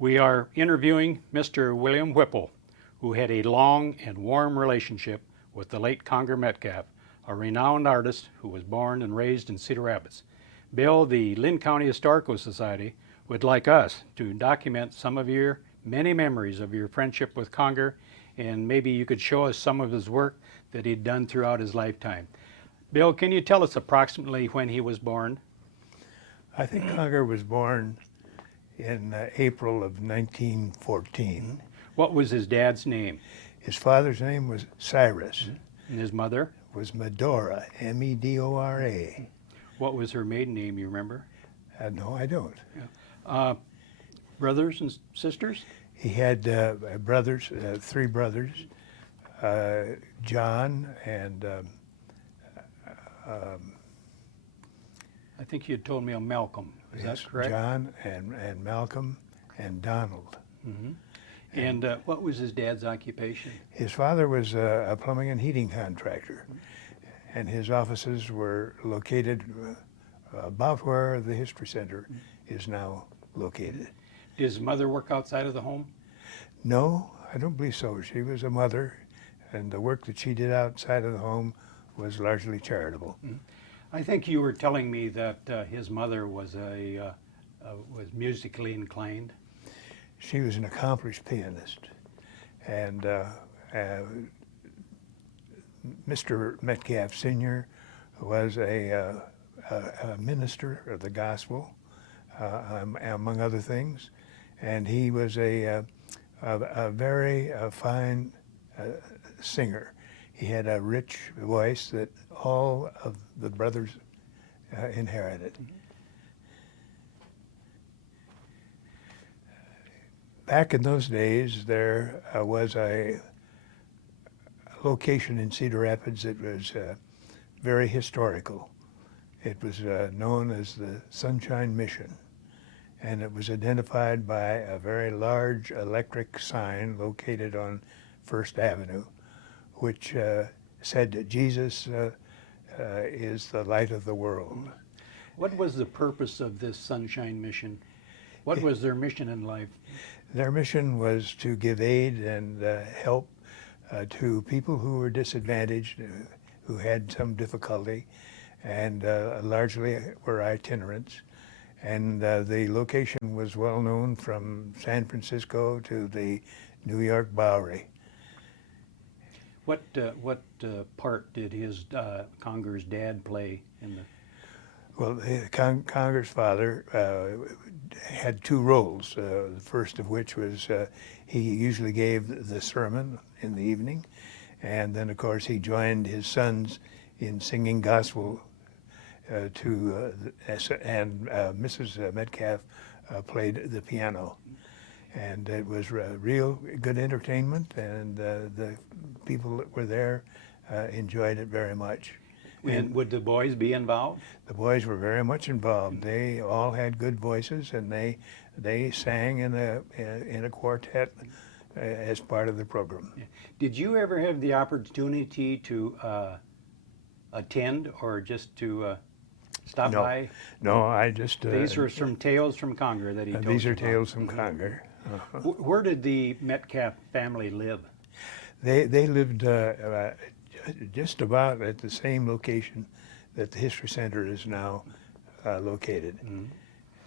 We are interviewing Mr. William Whipple, who had a long and warm relationship with the late Conger Metcalf, a renowned artist who was born and raised in Cedar Rapids. Bill, the Linn County Historical Society would like us to document some of your many memories of your friendship with Conger, and maybe you could show us some of his work that he'd done throughout his lifetime. Bill, can you tell us approximately when he was born? I think Conger was born in April of 1914. What was his dad's name? His father's name was Cyrus. And his mother? Was Medora, M-E-D-O-R-A. What was her maiden name, you remember? No, I don't. Brothers and sisters? He had brothers, three brothers, John and I think you had told me a Malcolm. Is yes, that correct? John and Malcolm and Donald. Mm-hmm. And what was his dad's occupation? His father was a plumbing and heating contractor, and his offices were located about where the History Center is now located. Did his mother work outside of the home? No, I don't believe so. She was a mother, and the work that she did outside of the home was largely charitable. Mm-hmm. I think you were telling me that his mother was was musically inclined. She was an accomplished pianist, and Mr. Metcalf Sr. was a minister of the gospel, among other things, and he was a very fine singer. He had a rich voice that all of the brothers inherited. Back in those days, there was a location in Cedar Rapids that was very historical. It was known as the Sunshine Mission, and it was identified by a very large electric sign located on First Avenue, which said that Jesus is the light of the world. What was the purpose of this Sunshine Mission? What was their mission in life? Their mission was to give aid and help to people who were disadvantaged, who had some difficulty, and largely were itinerants. And the location was well known from San Francisco to the New York Bowery. What part did his Conger's dad play in the? Well, Conger's father had two roles. The first of which was he usually gave the sermon in the evening, and then of course he joined his sons in singing gospel and Mrs. Metcalf played the piano. And it was real good entertainment, and the people that were there enjoyed it very much. And would the boys be involved? The boys were very much involved. They all had good voices, and they sang in a quartet as part of the program. Did you ever have the opportunity to attend or just to stop by? No, I just... These are some tales from Conger that he told These you are about. tales from Conger. Where did the Metcalf family live? They lived just about at the same location that the History Center is now located. Mm-hmm.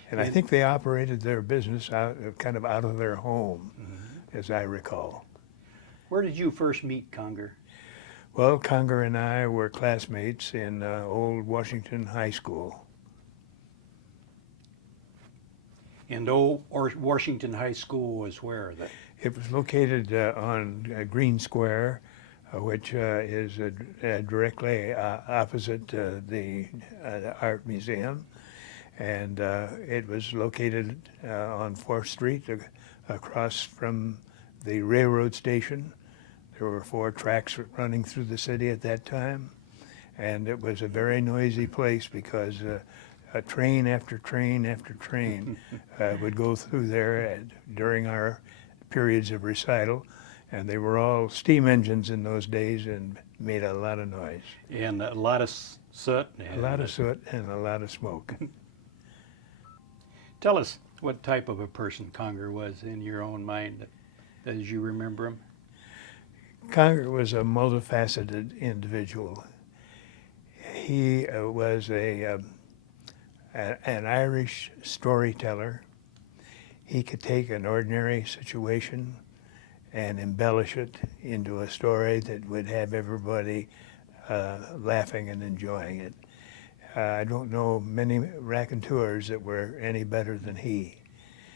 And I think they operated their business kind of out of their home, as I recall. Where did you first meet Conger? Well, Conger and I were classmates in Old Washington High School. And Old Washington High School was where? It was located on Green Square, which is directly opposite the Art Museum. And it was located on 4th Street across from the railroad station. There were 4 tracks running through the city at that time. And it was a very noisy place because train after train after train would go through there during our periods of recital. And they were all steam engines in those days and made a lot of noise. And a lot of soot. A lot of soot and a lot of smoke. Tell us, What type of a person Conger was in your own mind as you remember him? Conger was a multifaceted individual. He was an Irish storyteller. He could take an ordinary situation and embellish it into a story that would have everybody laughing and enjoying it. I don't know many raconteurs that were any better than he.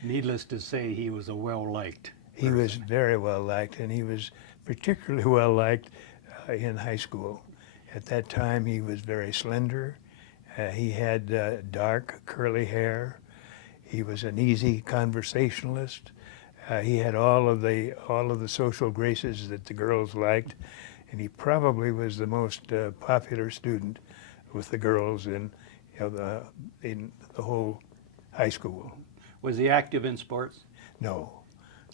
Needless to say, he was a well-liked He was person. very well liked, and he was particularly well liked in high school. At that time, he was very slender. He had dark, curly hair. He was an easy conversationalist. He had all of the social graces that the girls liked, and he probably was the most popular student with the girls in in the whole high school. Was he active in sports? No,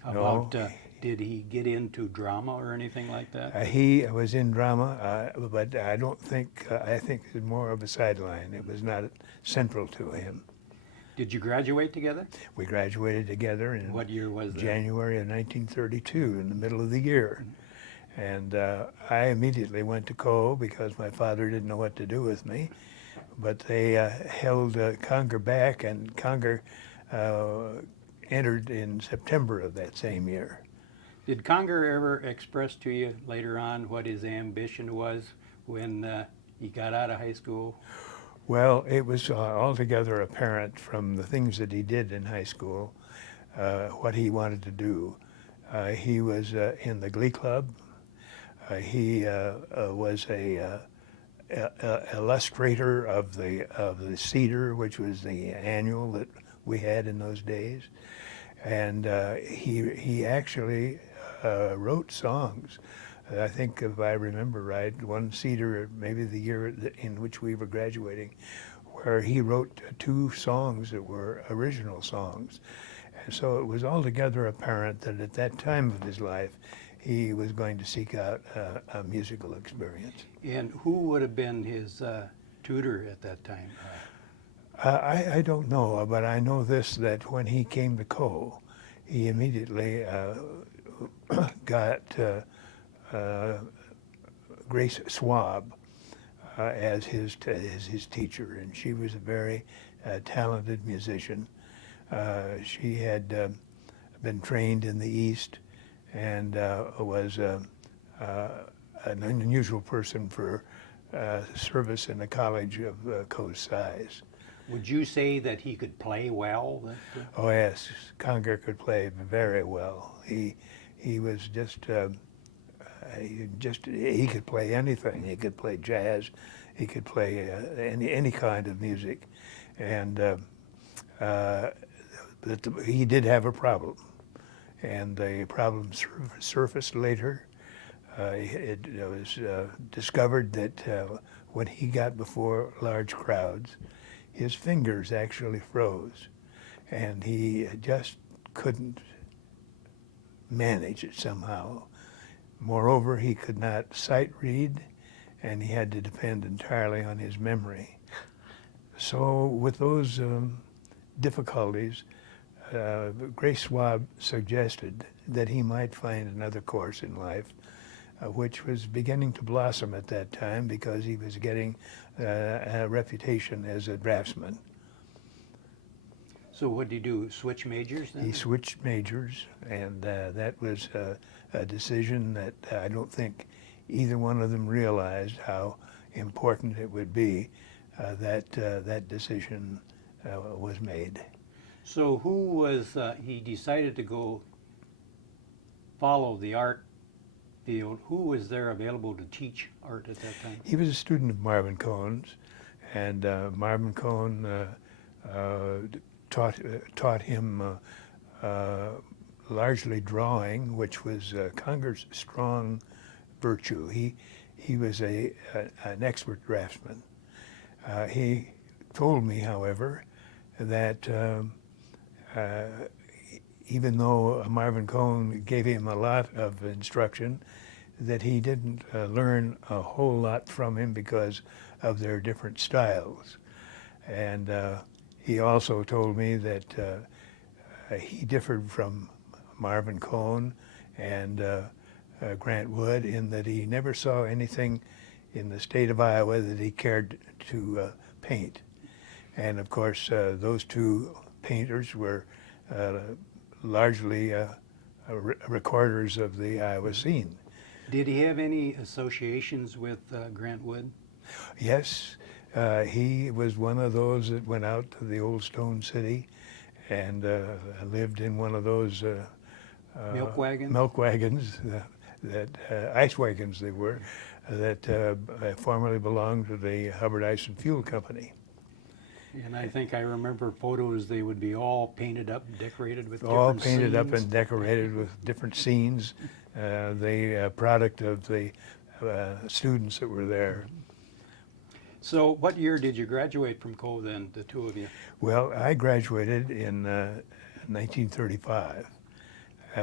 How no. about, did he get into drama or anything like that? He was in drama, but I don't think, I think it was more of a sideline. It was not central to him. Did you graduate together? We graduated together in What year was that? January of 1932, in the middle of the year. And I immediately went to Coe because my father didn't know what to do with me. But they held Conger back, and Conger entered in September of that same year. Did Conger ever express to you later on what his ambition was when he got out of high school? Well, it was altogether apparent from the things that he did in high school what he wanted to do. He was in the Glee Club. He was a illustrator of the Cedar, which was the annual that we had in those days, and he actually wrote songs. I think, if I remember right, one Cedar, maybe the year in which we were graduating, where he wrote 2 songs that were original songs. And so it was altogether apparent that at that time of his life, he was going to seek out a musical experience. And who would have been his tutor at that time? I don't know, but I know this, that when he came to Coe, he immediately got Grace Swab as his teacher, and she was a very talented musician. She had been trained in the East and was an unusual person for service in a college of Coe's size. Would you say that he could play well? Oh yes, Conger could play very well. He was he could play anything. He could play jazz. He could play any kind of music, and but he did have a problem, and the problem surfaced later. It was discovered that when he got before large crowds, his fingers actually froze, and he just couldn't manage it somehow. Moreover, he could not sight read, and he had to depend entirely on his memory. So with those difficulties, Grace Swab suggested that he might find another course in life, which was beginning to blossom at that time because he was getting a reputation as a draftsman. So what did he do, switch majors then? He switched majors, and that was a decision that I don't think either one of them realized how important it would be that that decision was made. So who was, he decided to go follow the art field. Who was there available to teach art at that time? He was a student of Marvin Cohn's, and Marvin Cohn taught him largely drawing, which was Conger's strong virtue. He was an expert draftsman. He told me, however, that even though Marvin Cohn gave him a lot of instruction, that he didn't learn a whole lot from him because of their different styles. And he also told me that he differed from Marvin Cohn and Grant Wood in that he never saw anything in the state of Iowa that he cared to paint. And of course, those two painters were largely recorders of the Iowa scene. Did he have any associations with Grant Wood? Yes, he was one of those that went out to the old Stone City and lived in one of those Milk wagons? milk wagons, that ice wagons they were, that formerly belonged to the Hubbard Ice and Fuel Company. And I think I remember photos, they would be all painted up and decorated with All different painted up scenes. and decorated with different scenes, the product of the students that were there. So what year did you graduate from Coe then, the two of you? Well, I graduated in 1935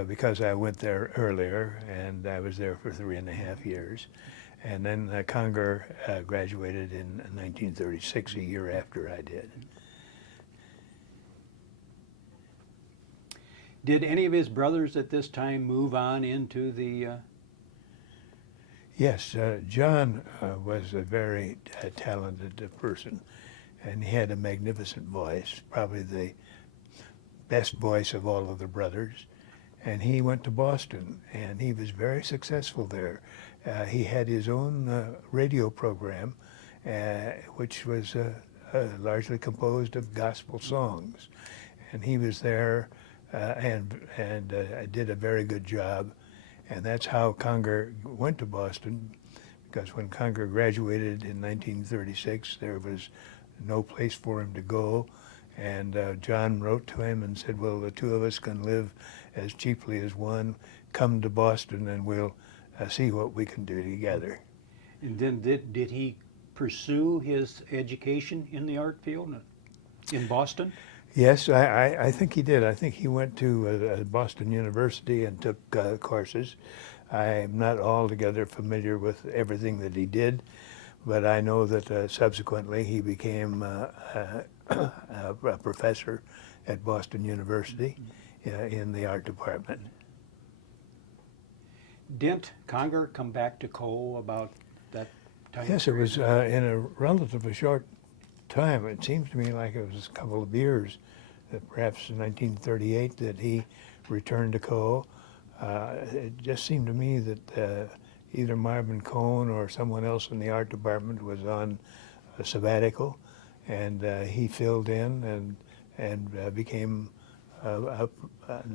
because I went there earlier, and I was there for 3.5 years. And then Conger graduated in 1936, a year after I did. Did any of his brothers at this time move on into the Yes, John was a very talented person, and he had a magnificent voice, probably the best voice of all of the brothers. And he went to Boston, and he was very successful there. He had his own radio program, which was largely composed of gospel songs. And he was there and did a very good job. And that's how Conger went to Boston, because when Conger graduated in 1936, there was no place for him to go. And John wrote to him and said, well, the two of us can live as cheaply as one. Come to Boston and we'll see what we can do together. And then did he pursue his education in the art field in Boston? Yes, I think he did. I think he went to Boston University and took courses. I'm not altogether familiar with everything that he did, but I know that subsequently he became a professor at Boston University in the art department. Didn't Conger come back to Coe about that time? Yes, it was in a relatively short time. It seems to me like it was a couple of years, perhaps in 1938, that he returned to Coe. It just seemed to me that either Marvin Cohn or someone else in the art department was on a sabbatical, and he filled in and became an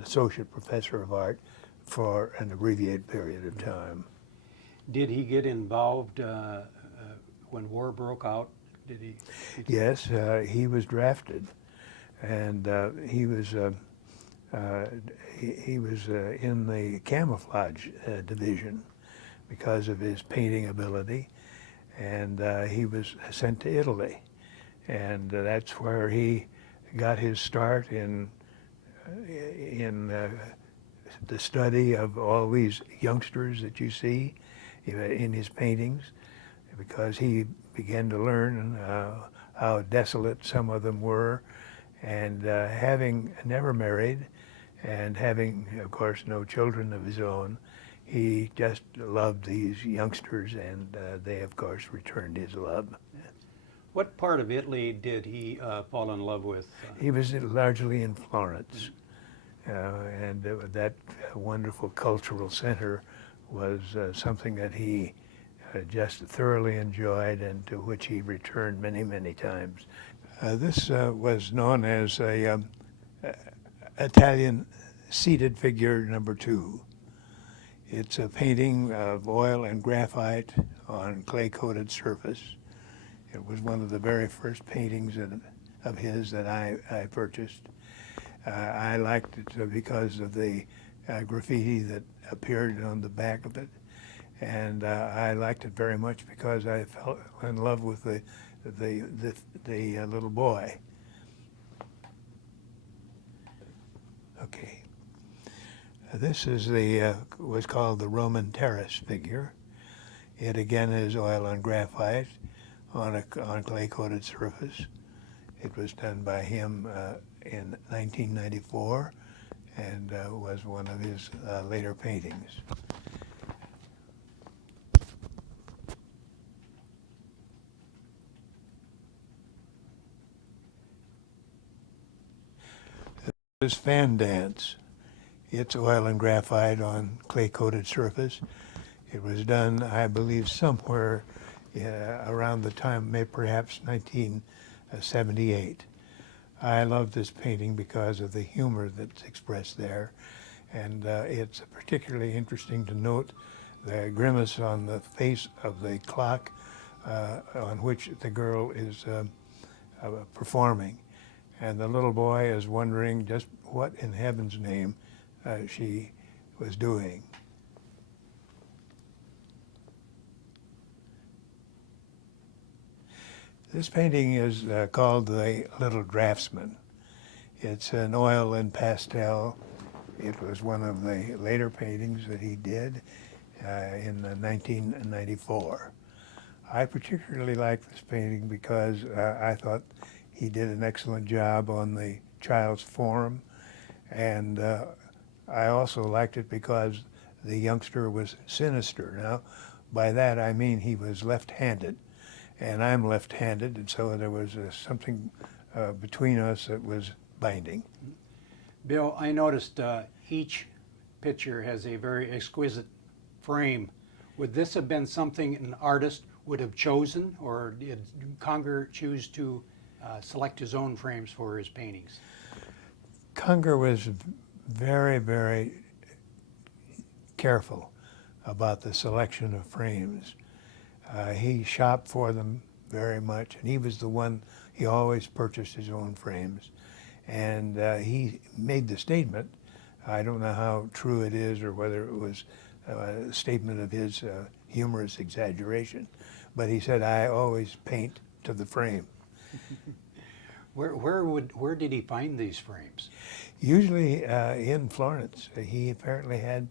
associate professor of art for an abbreviated period of time. Did he get involved when war broke out? Did he? Yes, he was drafted, and he was in the camouflage division because of his painting ability, and he was sent to Italy, and that's where he got his start in the study of all these youngsters that you see in his paintings, because he began to learn how desolate some of them were, and having never married and having, of course, no children of his own, he just loved these youngsters, and they, of course, returned his love. What part of Italy did he fall in love with? He was largely in Florence, and that wonderful cultural center was something that he just thoroughly enjoyed and to which he returned many, many times. This was known as a Italian seated figure number 2. It's a painting of oil and graphite on clay-coated surface. It was one of the very first paintings of his that I purchased. I liked it because of the graffiti that appeared on the back of it, and I liked it very much because I fell in love with the little boy. Okay, this is was called the Roman terrace figure. It again is oil on graphite on clay-coated surface. It was done by him in 1994 and was one of his later paintings. This fan dance. It's oil and graphite on clay-coated surface. It was done, I believe, somewhere around the time, maybe perhaps 1978. I love this painting because of the humor that's expressed there, and it's particularly interesting to note the grimace on the face of the clock on which the girl is performing. And the little boy is wondering just what in heaven's name she was doing. This painting is called The Little Draftsman. It's an oil and pastel. It was one of the later paintings that he did in 1994. I particularly like this painting because I thought he did an excellent job on the child's form, and I also liked it because the youngster was sinister. Now, by that I mean he was left-handed, and I'm left-handed, and so there was something between us that was binding. Bill, I noticed each picture has a very exquisite frame. Would this have been something an artist would have chosen, or did Conger choose to select his own frames for his paintings? Conger was very, very careful about the selection of frames. He shopped for them very much, and he was the one, he always purchased his own frames. And he made the statement, I don't know how true it is or whether it was a statement of his humorous exaggeration, but he said, I always paint to the frame. Where did he find these frames? Usually in Florence. He apparently had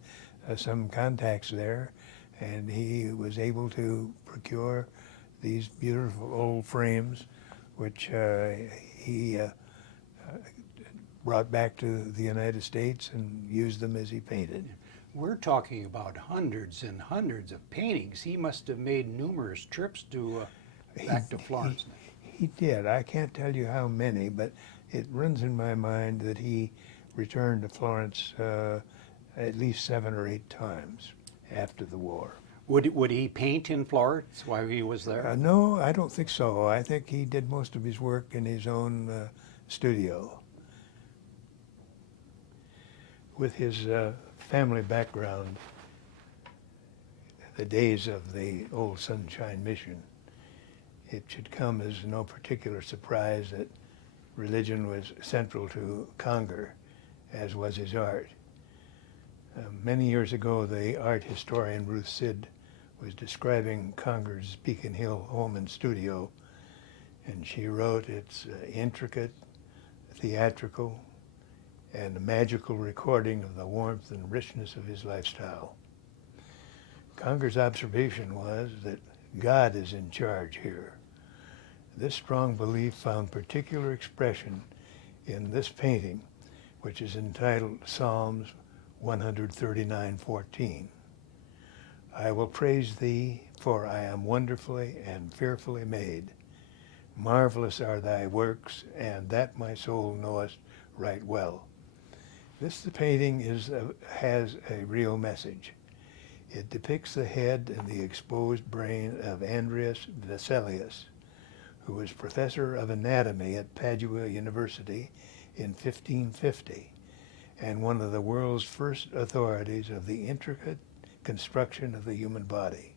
some contacts there, and he was able to procure these beautiful old frames, which he brought back to the United States and used them as he painted. We're talking about hundreds and hundreds of paintings. He must have made numerous trips to back to Florence. He did. I can't tell you how many, but it runs in my mind that he returned to Florence at least 7 or 8 times after the war. Would he paint in Florence while he was there? No, I don't think so. I think he did most of his work in his own studio. With his family background, the days of the old Sunshine Mission, it should come as no particular surprise that religion was central to Conger, as was his art. Many years ago, the art historian Ruth Sid was describing Conger's Beacon Hill home and studio, and she wrote, it's intricate, theatrical, and a magical recording of the warmth and richness of his lifestyle. Conger's observation was that God is in charge here. This strong belief found particular expression in this painting, which is entitled Psalms 139:14. I will praise thee, for I am wonderfully and fearfully made. Marvelous are thy works, and that my soul knoweth right well. This painting has a real message. It depicts the head and the exposed brain of Andreas Vesalius, who was professor of anatomy at Padua University in 1550 and one of the world's first authorities of the intricate construction of the human body.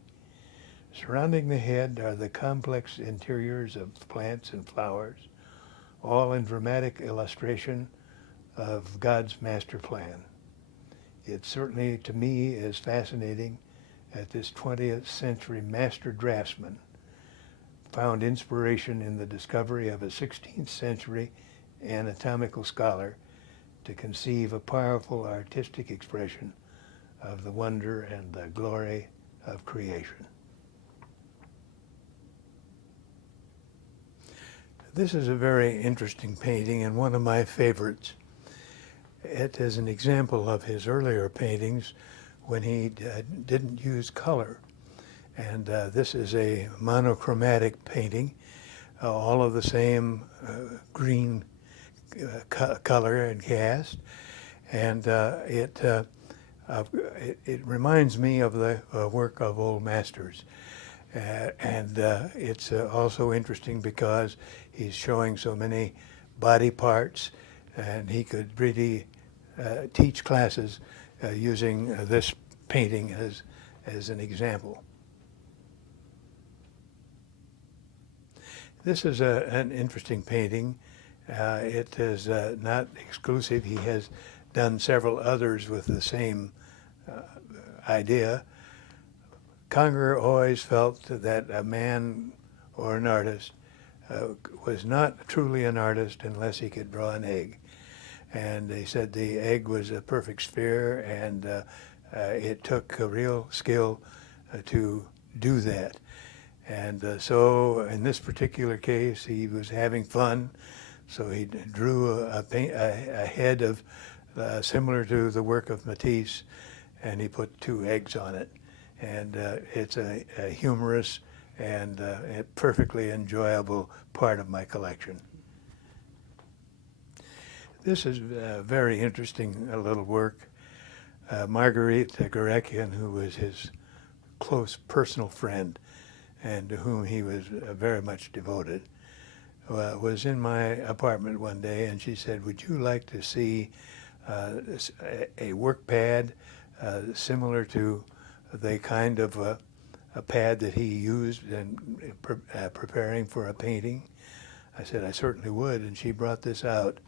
Surrounding the head are the complex interiors of plants and flowers, all in dramatic illustration of God's master plan. It certainly, to me, is fascinating that this 20th century master draftsman found inspiration in the discovery of a 16th century anatomical scholar to conceive a powerful artistic expression of the wonder and the glory of creation. This is a very interesting painting and one of my favorites. It is an example of his earlier paintings when he didn't use color. And this is a monochromatic painting, all of the same green color and cast. And it reminds me of the work of old masters. It's also interesting because he's showing so many body parts, and he could really teach classes using this painting as an example. This is an interesting painting. It is not exclusive. He has done several others with the same idea. Conger always felt that a man or an artist was not truly an artist unless he could draw an egg. And they said the egg was a perfect sphere, and it took a real skill to do that. And so in this particular case, he was having fun, so he drew a head of similar to the work of Matisse, and he put 2 eggs on it. And it's a humorous and a perfectly enjoyable part of my collection. This is a very interesting little work. Marguerite Gorekian, who was his close personal friend and to whom he was very much devoted, was in my apartment one day, and she said, "Would you like to see a work pad similar to the kind of a pad that he used in preparing for a painting?" I said, "I certainly would," and she brought this out.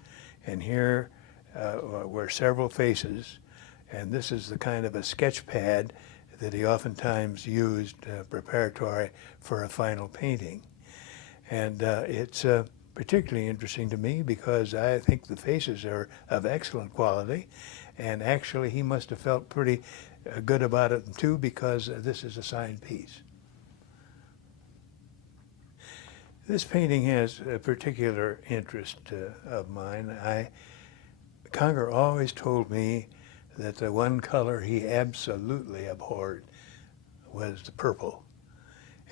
And here were several faces, and this is the kind of a sketch pad that he oftentimes used preparatory for a final painting. And it's particularly interesting to me because I think the faces are of excellent quality, and actually he must have felt pretty good about it too, because this is a signed piece. This painting has a particular interest of mine. Conger always told me that the one color he absolutely abhorred was the purple.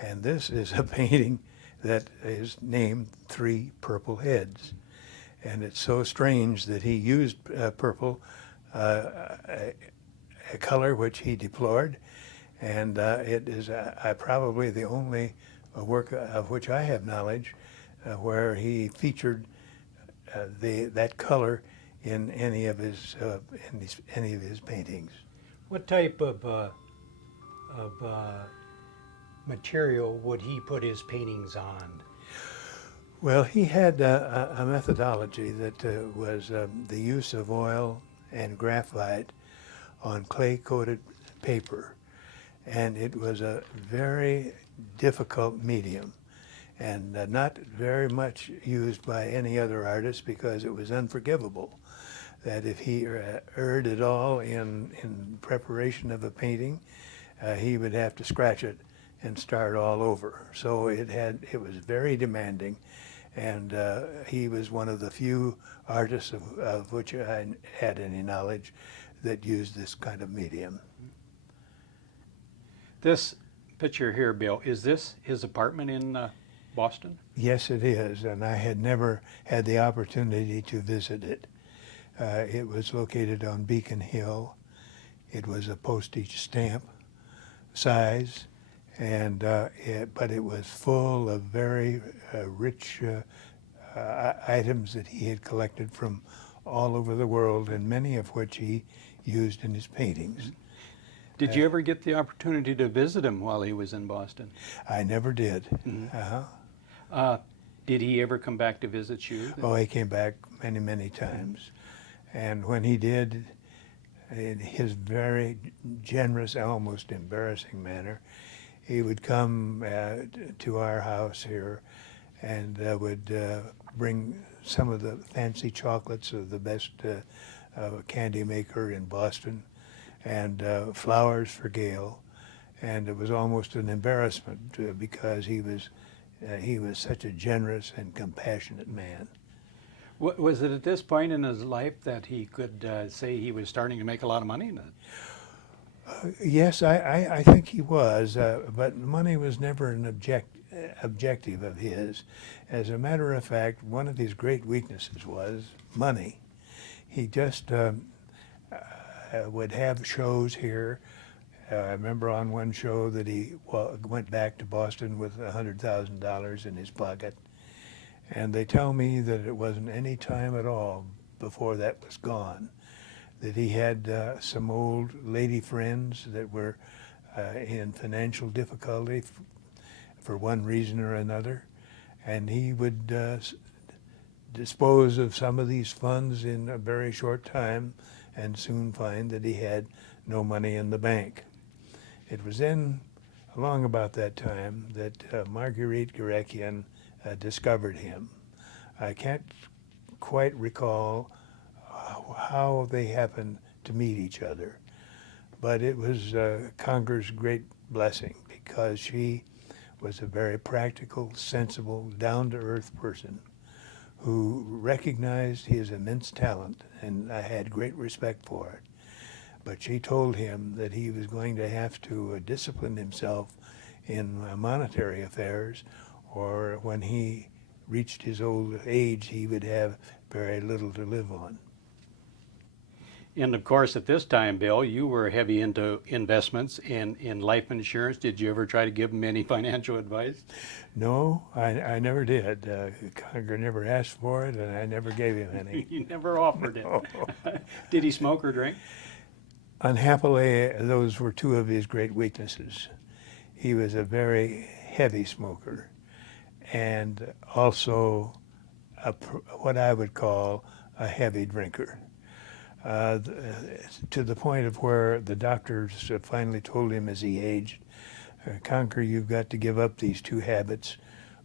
And this is a painting that is named 3 Purple Heads. And it's so strange that he used purple, a color which he deplored, and it is probably the only work of which I have knowledge where he featured that color in any of his paintings. What type of material would he put his paintings on? Well, he had a methodology that was the use of oil and graphite on clay-coated paper, and it was a very difficult medium and not very much used by any other artist because it was unforgivable. That if he erred at all in preparation of a painting, he would have to scratch it and start all over. So it was very demanding, and he was one of the few artists of which I had any knowledge that used this kind of medium. This picture here, Bill, is this his apartment in Boston? Yes, it is, and I had never had the opportunity to visit it. It was located on Beacon Hill. It was a postage stamp size, and but it was full of very rich items that he had collected from all over the world, and many of which he used in his paintings. Did you ever get the opportunity to visit him while he was in Boston? I never did. Mm-hmm. Did he ever come back to visit you? Oh, he came back many, many times. And when he did, in his very generous, almost embarrassing manner, he would come to our house here and would bring some of the fancy chocolates of the best candy maker in Boston, and flowers for Gail. And it was almost an embarrassment because he was he was such a generous and compassionate man. Was it at this point in his life that he could say he was starting to make a lot of money? Yes, I think he was, but money was never an objective of his. As a matter of fact, one of his great weaknesses was money. He just would have shows here. I remember on one show that he went back to Boston with $100,000 in his pocket. And they tell me that it wasn't any time at all before that was gone, that he had some old lady friends that were in financial difficulty for one reason or another, and he would dispose of some of these funds in a very short time and soon find that he had no money in the bank. It was then, along about that time, that Marguerite Garekian discovered him. I can't quite recall how they happened to meet each other, but it was Conger's great blessing because she was a very practical, sensible, down-to-earth person who recognized his immense talent, and I had great respect for it. But she told him that he was going to have to discipline himself in monetary affairs, or when he reached his old age, he would have very little to live on. And of course, at this time, Bill, you were heavy into investments and in life insurance. Did you ever try to give him any financial advice? No, I never did. Conger never asked for it, and I never gave him any. You never offered No. it. Did he smoke or drink? Unhappily, those were two of his great weaknesses. He was a very heavy smoker and also what I would call a heavy drinker. To the point of where the doctors finally told him as he aged, Conger, you've got to give up these two habits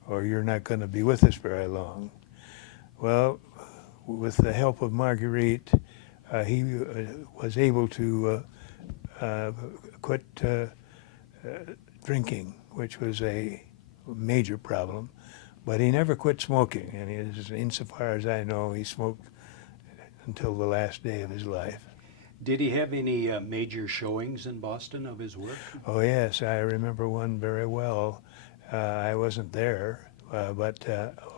or you're not going to be with us very long. Well, with the help of Marguerite, he was able to quit drinking, which was a major problem, but he never quit smoking, and insofar as I know, he smoked until the last day of his life. Did he have any major showings in Boston of his work? Oh yes, I remember one very well. I wasn't there, but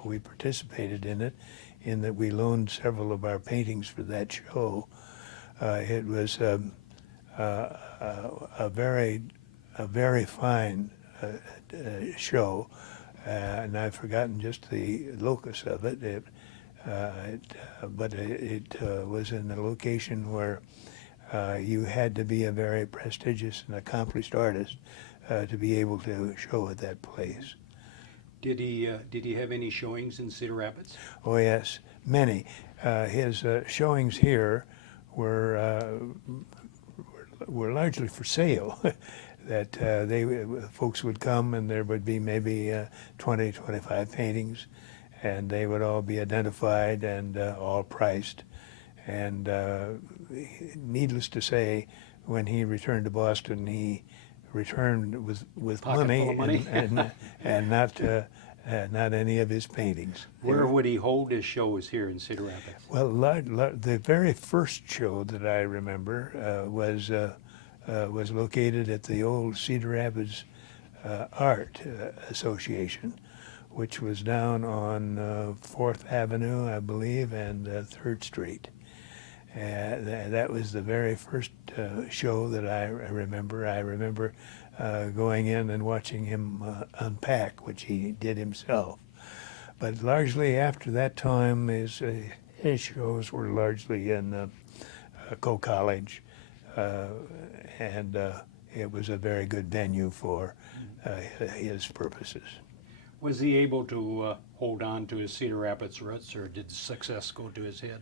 we participated in it, in that we loaned several of our paintings for that show. It was a very fine show, and I've forgotten just the locus of it. But it was in a location where you had to be a very prestigious and accomplished artist to be able to show at that place. Did he have any showings in Cedar Rapids? Oh yes, many. His showings here were largely for sale. That folks would come and there would be maybe 20, 25 paintings, and they would all be identified and all priced. And needless to say, when he returned to Boston, he returned with Pocket money, full of money. and not any of his paintings. Where would he hold his shows here in Cedar Rapids? Well, the very first show that I remember was located at the old Cedar Rapids Art Association, which was down on 4th Avenue, I believe, and 3rd Street. That was the very first show that I remember. I remember going in and watching him unpack, which he did himself. But largely after that time, his shows were largely in Coe College, and it was a very good venue for his purposes. Was he able to hold on to his Cedar Rapids roots, or did success go to his head?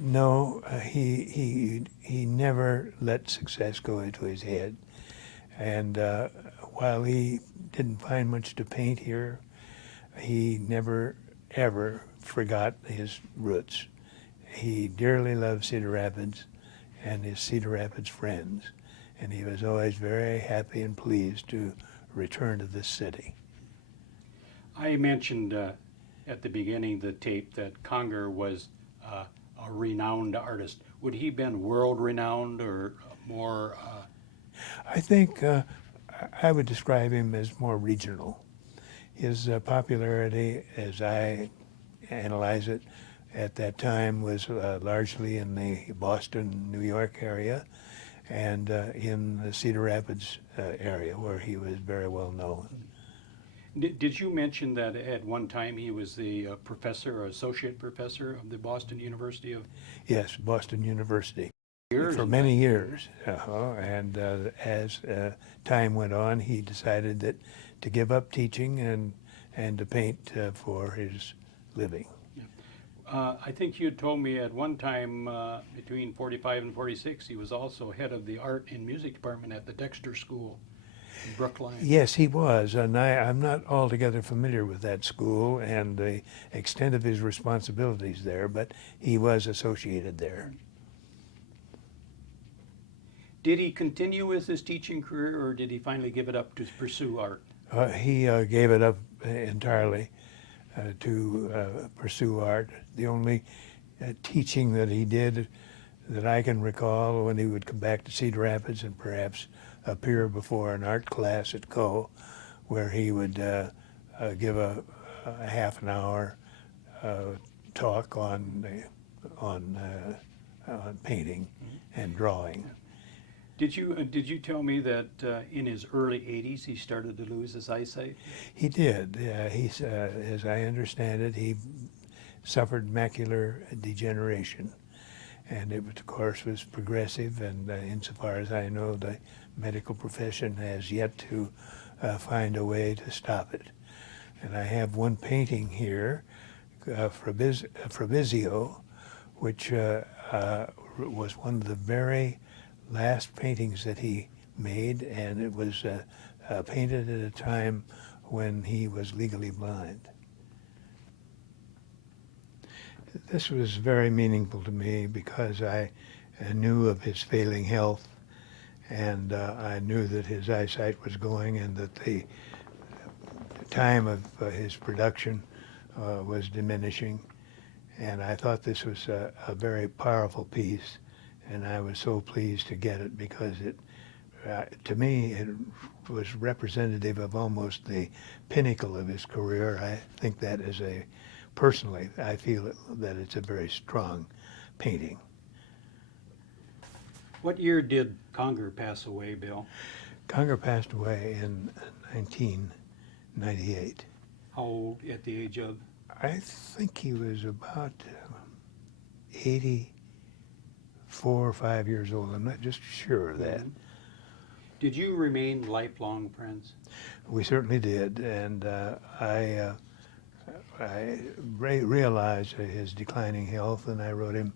No, he never let success go into his head. And while he didn't find much to paint here, he never, ever forgot his roots. He dearly loved Cedar Rapids and his Cedar Rapids friends, and he was always very happy and pleased to return to this city. I mentioned at the beginning of the tape that Conger was a renowned artist. Would he been world renowned or more? I think I would describe him as more regional. His popularity, as I analyze it, at that time was largely in the Boston, New York area, and in the Cedar Rapids area, where he was very well known. Did you mention that at one time he was the professor or associate professor of the Boston University of Yes, Boston University. years? For many years. And as time went on, he decided that to give up teaching and to paint for his living. I think you had told me at one time between 45 and 46 he was also head of the art and music department at the Dexter School in Brookline. Yes, he was, and I'm not altogether familiar with that school and the extent of his responsibilities there, but he was associated there. Did he continue with his teaching career or did he finally give it up to pursue art? He gave it up entirely to pursue art. The only teaching that he did that I can recall when he would come back to Cedar Rapids and perhaps appear before an art class at where he would give a half an hour talk on painting and drawing. Did you tell me that in his early 80s he started to lose his eyesight? He did. As I understand it, he suffered macular degeneration, and it, of course, was progressive. And insofar as I know, the medical profession has yet to find a way to stop it. And I have one painting here, Fabrizio, which was one of the very last paintings that he made, and it was painted at a time when he was legally blind. This was very meaningful to me because I knew of his failing health, and I knew that his eyesight was going and that the time of his production was diminishing. And I thought this was a very powerful piece, and I was so pleased to get it because it, to me, it was representative of almost the pinnacle of his career. I think that is personally, I feel that it's a very strong painting. What year did Conger pass away, Bill? Conger passed away in 1998. How old? At the age of? I think he was about 84 or 5 years old. I'm not just sure of that. Did you remain lifelong friends? We certainly did, and I realized his declining health, and I wrote him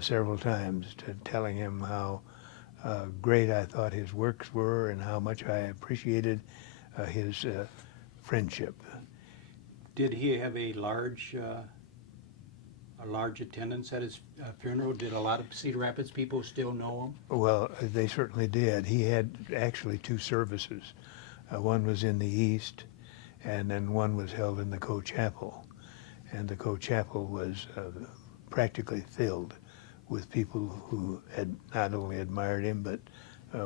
several times telling him how great I thought his works were and how much I appreciated his friendship. Did he have a large attendance at his funeral? Did a lot of Cedar Rapids people still know him? Well, they certainly did. He had actually two services. One was in the east, and then one was held in the Co-Chapel. And the Co-Chapel was practically filled with people who had not only admired him, but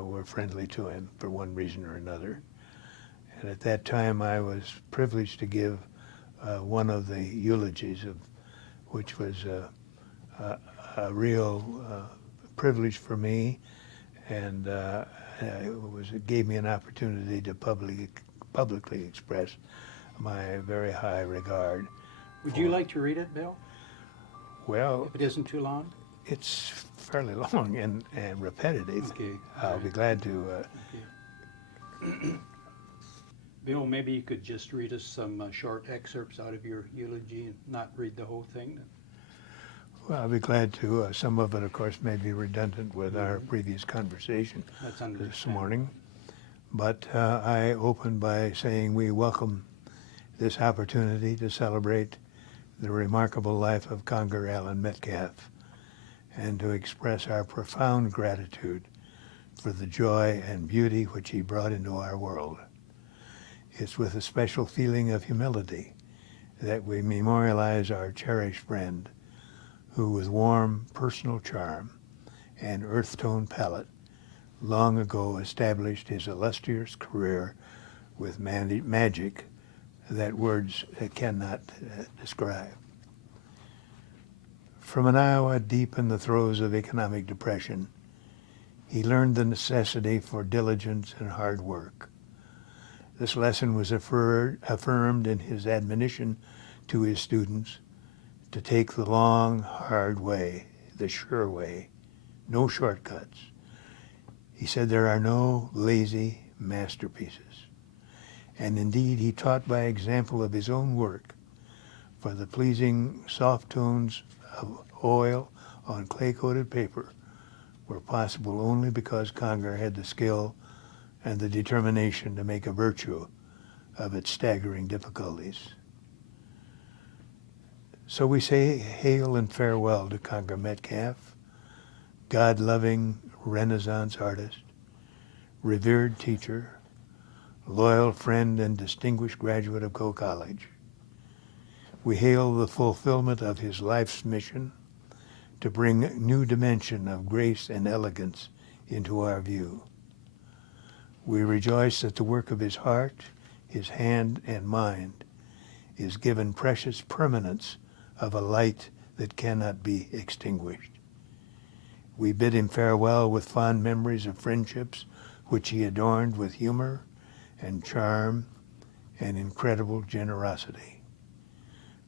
were friendly to him for one reason or another. And at that time, I was privileged to give one of the eulogies, which was a real privilege for me, and it gave me an opportunity to publicly express my very high regard. Would you like to read it, Bill? Well, If it isn't too long? it's fairly long and repetitive. Okay. I'll be glad to. Okay. Bill, maybe you could just read us some short excerpts out of your eulogy and not read the whole thing. Well, I'll be glad to. Some of it, of course, may be redundant with our previous conversation this morning. But I open by saying we welcome this opportunity to celebrate the remarkable life of Conger Metcalf and to express our profound gratitude for the joy and beauty which he brought into our world. It's with a special feeling of humility that we memorialize our cherished friend who, with warm personal charm and earth-tone palate, long ago established his illustrious career with magic that words cannot describe. From an Iowa deep in the throes of economic depression, he learned the necessity for diligence and hard work. This lesson was affirmed in his admonition to his students to take the long, hard way, the sure way, no shortcuts. He said there are no lazy masterpieces. And indeed, he taught by example of his own work, for the pleasing soft tones of oil on clay-coated paper were possible only because Conger had the skill and the determination to make a virtue of its staggering difficulties. So we say hail and farewell to Conger Metcalf, God-loving Renaissance artist, revered teacher, loyal friend and distinguished graduate of Coe College. We hail the fulfillment of his life's mission to bring new dimension of grace and elegance into our view. We rejoice that the work of his heart, his hand and mind is given precious permanence of a light that cannot be extinguished. We bid him farewell with fond memories of friendships which he adorned with humor and charm and incredible generosity.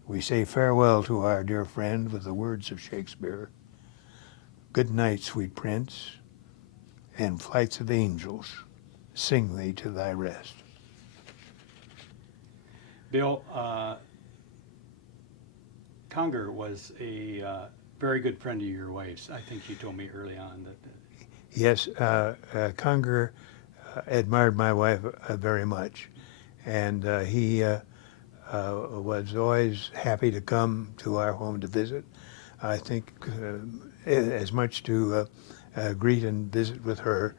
We say farewell to our dear friend with the words of Shakespeare. Good night, sweet prince, and flights of angels sing thee to thy rest. Bill, Conger was a very good friend of your wife's. I think you told me early on that. Yes, Conger admired my wife very much, and he was always happy to come to our home to visit. I think as much to greet and visit with her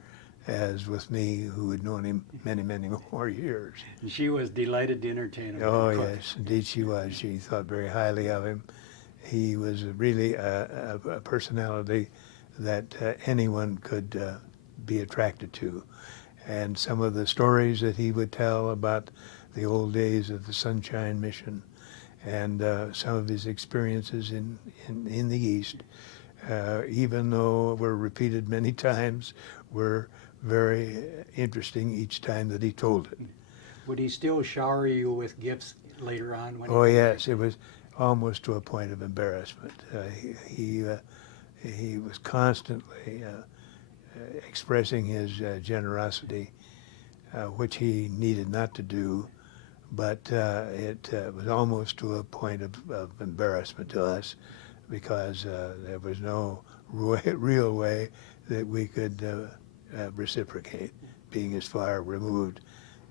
as with me, who had known him many, many more years. And she was delighted to entertain him. Oh, yes, indeed she was. She thought very highly of him. He was really a personality that anyone could be attracted to. And some of the stories that he would tell about the old days of the Sunshine Mission and some of his experiences in the East, even though were repeated many times, were very interesting each time that he told it. Would he still shower you with gifts later on? When Oh, yes, it was almost to a point of embarrassment. He was constantly expressing his generosity, which he needed not to do, but it was almost to a point of embarrassment to us because there was no real way that we could reciprocate, being as far removed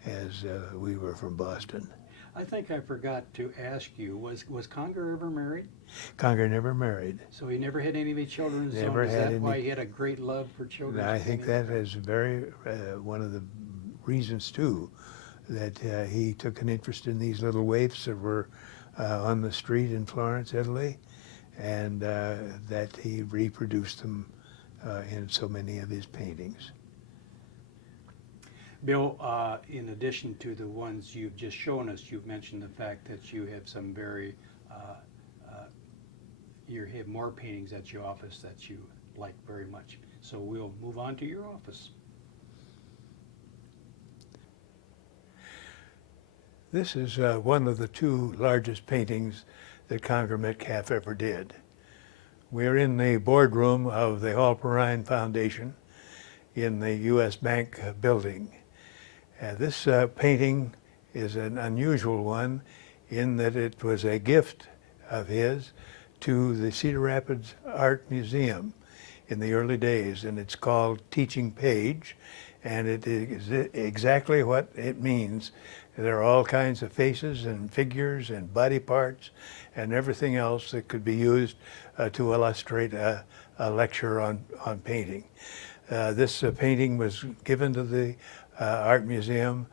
as we were from Boston. I think I forgot to ask you, was Conger ever married? Conger never married. So he never had any of his children? Never Is had that any. why he had a great love for children? I think that is very one of the reasons too, that he took an interest in these little waifs that were on the street in Florence, Italy, and that he reproduced them in so many of his paintings. Bill, in addition to the ones you've just shown us, you've mentioned the fact that you have some very, you have more paintings at your office that you like very much. So we'll move on to your office. This is one of the two largest paintings that Conger Metcalf ever did. We're in the boardroom of the Hall Perrine Foundation in the U.S. Bank building. This painting is an unusual one in that it was a gift of his to the Cedar Rapids Art Museum in the early days, and it's called Teaching Page, and it is exactly what it means. There are all kinds of faces and figures and body parts and everything else that could be used to illustrate a lecture on painting. This painting was given to the Art Museum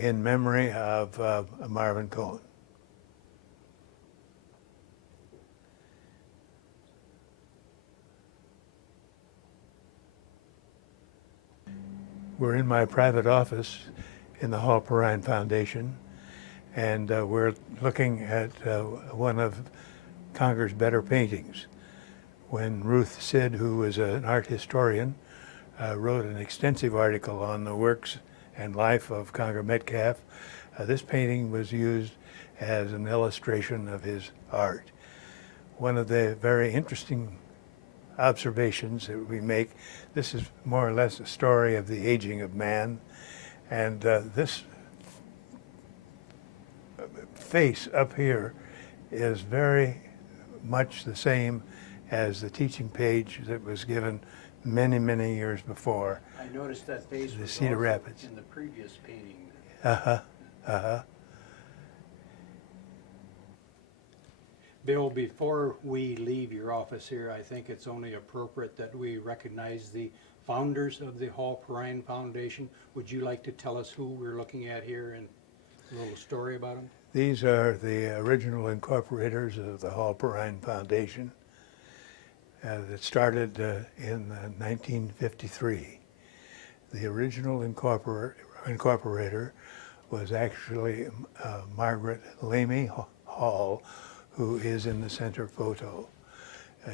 in memory of Marvin Cohen. We're in my private office in the Hall Perrine Foundation, and we're looking at one of Conger's better paintings. When Ruth Sid, who was an art historian, wrote an extensive article on the works and life of Conger Metcalf, this painting was used as an illustration of his art. One of the very interesting observations that we make, this is more or less a story of the aging of man, and this face up here is very much the same as the teaching page that was given many, many years before. I noticed that face The was Cedar also Rapids. in the previous painting. Bill, before we leave your office here, I think it's only appropriate that we recognize the founders of the Hall Perrine Foundation. Would you like to tell us who we're looking at here and a little story about them? These are the original incorporators of the Hall Perrine Foundation that started in 1953. The original incorporator was actually Margaret Lamy Hall, who is in the center photo.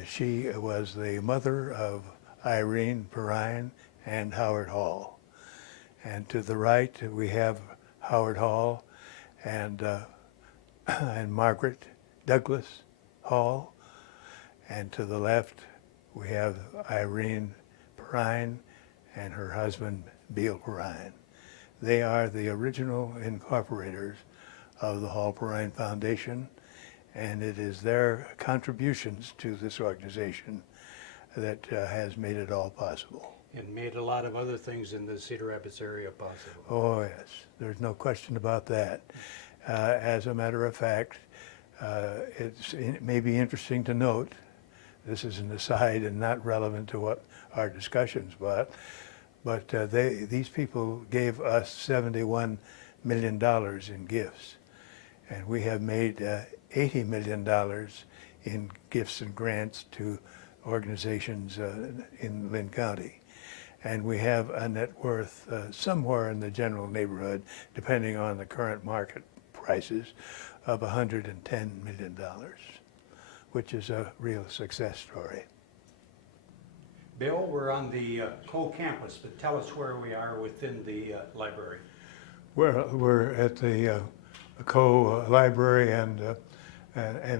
She was the mother of Irene Perrine and Howard Hall. And to the right we have Howard Hall and Margaret Douglas Hall. And to the left we have Irene Perrine and her husband Beale Perrine. They are the original incorporators of the Hall Perrine Foundation, and it is their contributions to this organization that has made it all possible. And made a lot of other things in the Cedar Rapids area possible. Oh yes, there's no question about that. As a matter of fact, it may be interesting to note, this is an aside and not relevant to what our discussions, but these people gave us $71 million in gifts, and we have made $80 million in gifts and grants to organizations in Linn County. And we have a net worth somewhere in the general neighborhood, depending on the current market prices, of $110 million, which is a real success story. Bill, we're on the co-campus, but tell us where we are within the library. We're at the co-library and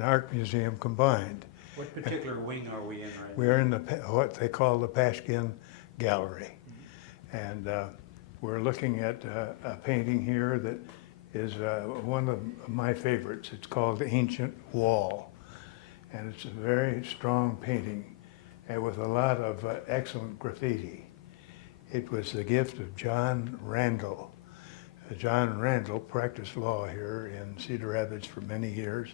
art museum combined. What particular wing are we in right now? We are in what they call the Pashkin Gallery. And we're looking at a painting here that is one of my favorites. It's called Ancient Wall. And it's a very strong painting and with a lot of excellent graffiti. It was the gift of John Randall. John Randall practiced law here in Cedar Rapids for many years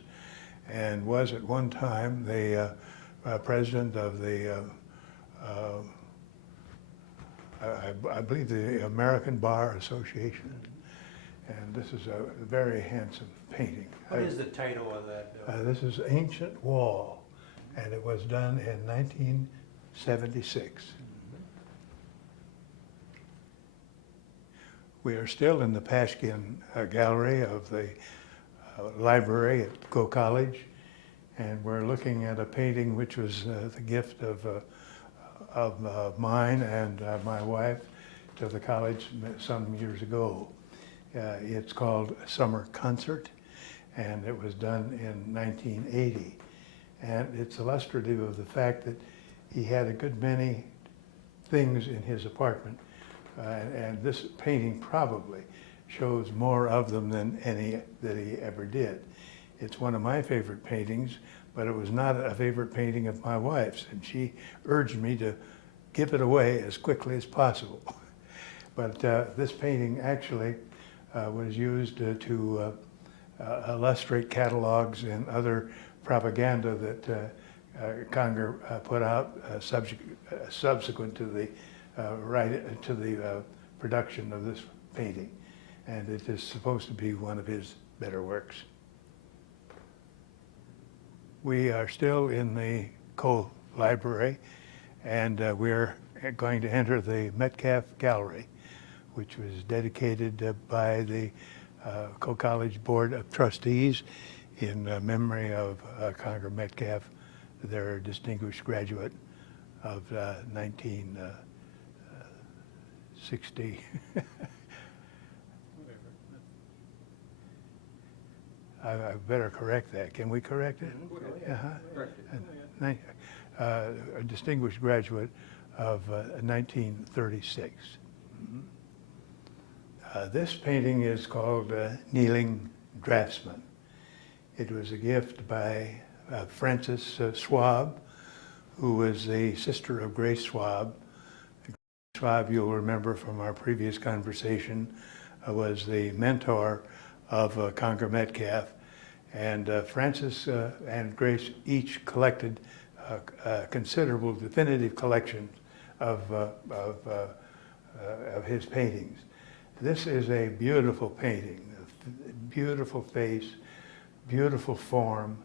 and was at one time the president of the, I believe, the American Bar Association. And this is a very handsome painting. What is the title of that, Bill? This is Ancient Wall, and it was done in 1976. We are still in the Pashkin Gallery of the library at Coe College, and we're looking at a painting which was the gift of mine and my wife to the college some years ago. It's called Summer Concert, and it was done in 1980. And it's illustrative of the fact that he had a good many things in his apartment, and this painting probably shows more of them than any that he ever did. It's one of my favorite paintings, but it was not a favorite painting of my wife's, and she urged me to give it away as quickly as possible. But this painting actually was used to illustrate catalogs and other propaganda that Conger put out subsequent to the production of this painting. and it is supposed to be one of his better works. We are still in the Cole Library, and we're going to enter the Metcalf Gallery, which was dedicated by the Cole College Board of Trustees in memory of Conger Metcalf, their distinguished graduate of 1960. I better correct that. Can we correct it? Correct it. A distinguished graduate of 1936. This painting is called Kneeling Draftsman. It was a gift by Frances Schwab, who was the sister of Grace Schwab. Schwab, you'll remember from our previous conversation, was the mentor of Conger Metcalf. And Frances and Grace each collected a considerable definitive collection of his paintings. This is a beautiful painting, a beautiful face, beautiful form,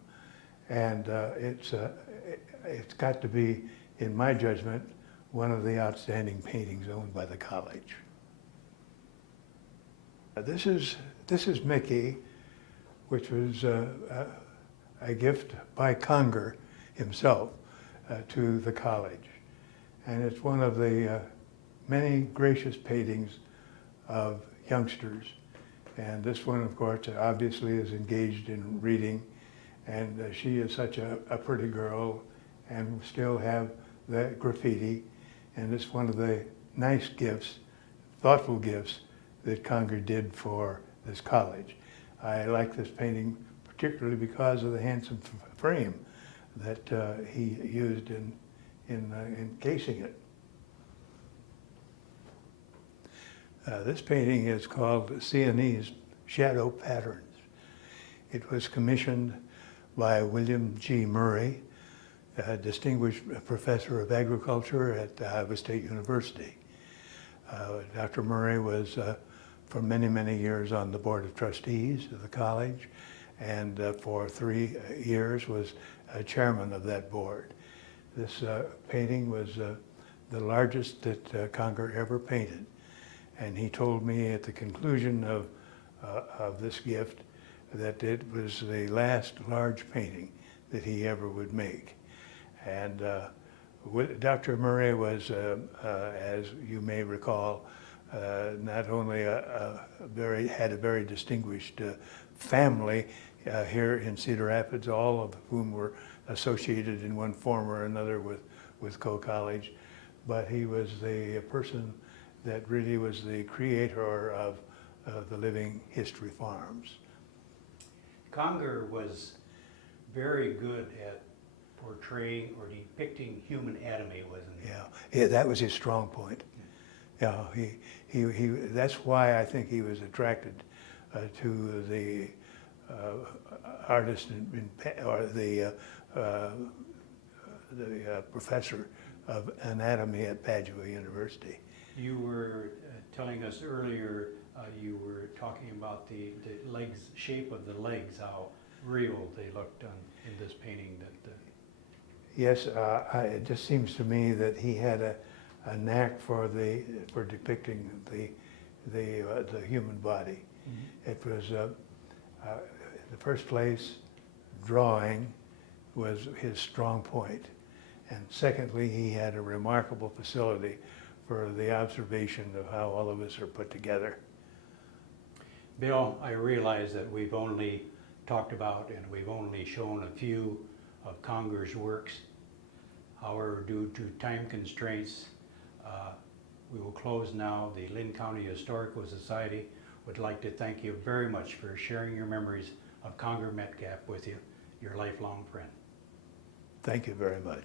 and it's got to be, in my judgment, one of the outstanding paintings owned by the college. This is Mickey, which was a gift by Conger himself to the college. And it's one of the many gracious paintings of youngsters. And this one, of course, obviously is engaged in reading. And she is such a pretty girl and still have the graffiti. And it's one of the nice gifts, thoughtful gifts that Conger did for this college. I like this painting particularly because of the handsome frame that he used in encasing it. This painting is called Sienese Shadow Patterns. It was commissioned by William G. Murray, a distinguished professor of agriculture at Iowa State University. Dr. Murray was for many, many years on the Board of Trustees of the college, and for 3 years was chairman of that board. This painting was the largest that Conger ever painted. And he told me at the conclusion of this gift that it was the last large painting that he ever would make. And Dr. Murray was, as you may recall, not only had a very distinguished family here in Cedar Rapids, all of whom were associated in one form or another with Cole College, but he was the person that really was the creator of the Living History Farms. Conger was very good at portraying or depicting human anatomy, wasn't he? Yeah, that was his strong point. Yeah, he that's why I think he was attracted to the artist or the professor of anatomy at Padua University. You were telling us earlier, you were talking about the legs, shape of the legs, how real they looked in this painting. Yes, it just seems to me that he had a knack for depicting the human body. Mm-hmm. It was the first place, drawing was his strong point, and secondly, he had a remarkable facility for the observation of how all of us are put together. Bill, I realize that we've only talked about and we've only shown a few of Conger's works. However, due to time constraints, we will close now. The Linn County Historical Society would like to thank you very much for sharing your memories of Conger Metcalf with you, your lifelong friend. Thank you very much.